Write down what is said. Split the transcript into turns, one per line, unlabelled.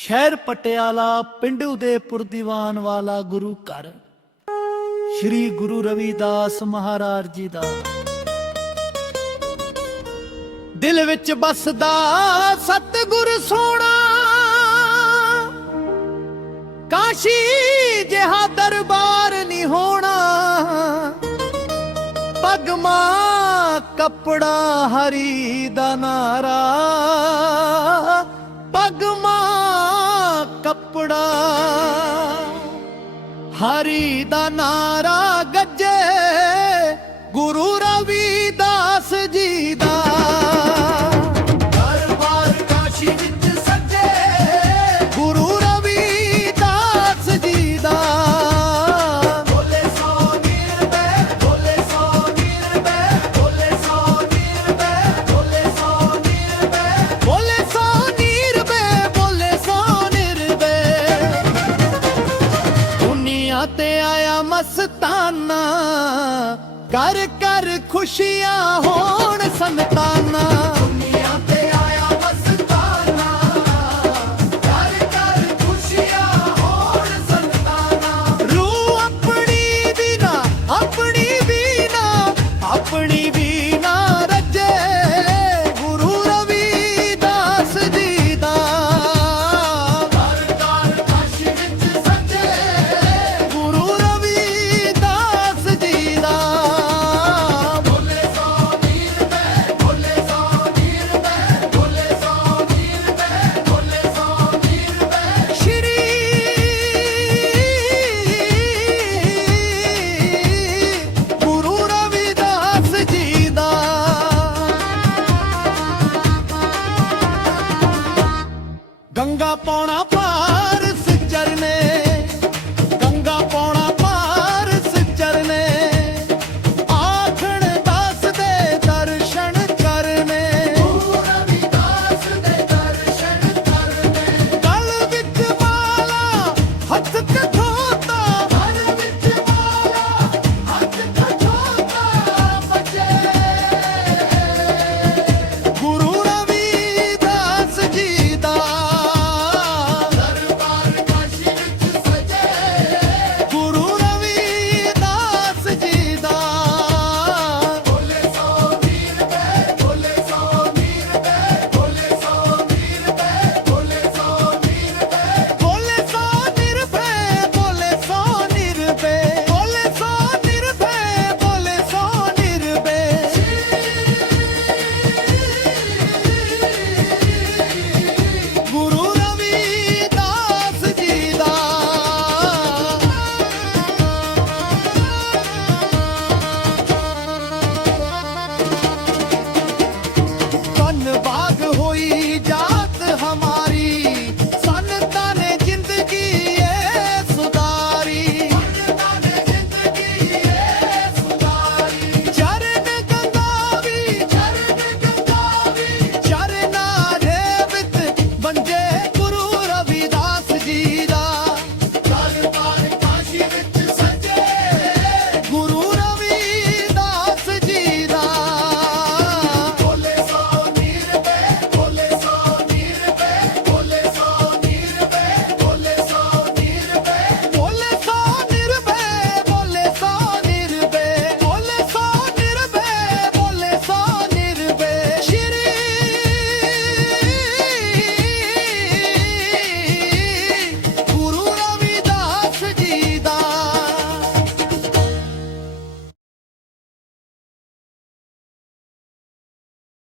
ਸ਼ਹਿਰ ਪਟਿਆਲਾ, ਪਿੰਡ ਉਦੇਪੁਰ ਦੀਵਾਨ ਵਾਲਾ ਗੁਰੂ ਘਰ। ਸ੍ਰੀ ਗੁਰੂ ਰਵਿਦਾਸ ਮਹਾਰਾਜ ਜੀ ਦਾ। ਦਿਲ ਵਿੱਚ ਬਸਦਾ ਸਤਿਗੁਰ ਸੋਣਾ ਕਾਸ਼ੀ ਜਿਹਾ ਦਰਬਾਰ ਨਹੀਂ ਹੋਣਾ। ਪਗਮਾ ਕੱਪੜਾ ਹਰੀ ਦਾ ਨਾਰਾ। ਕੱਪੜਾ ਹਰੀ ਦਾ ਨਾਰਾ ਗੱਜੇ ਗੁਰੂ ਰਵੀ ਦੁਨੀਆ ਤੇ ਆਇਆ ਮਸਤਾਨਾ। ਕਰ ਕਰ ਖੁਸ਼ੀਆਂ ਹੋਣ ਸੰਤਾਂ ਗੰਗਾ ਪਾਉਣਾ ਪੌਣਾ ਪਾਰਸ ਚਰਨੇ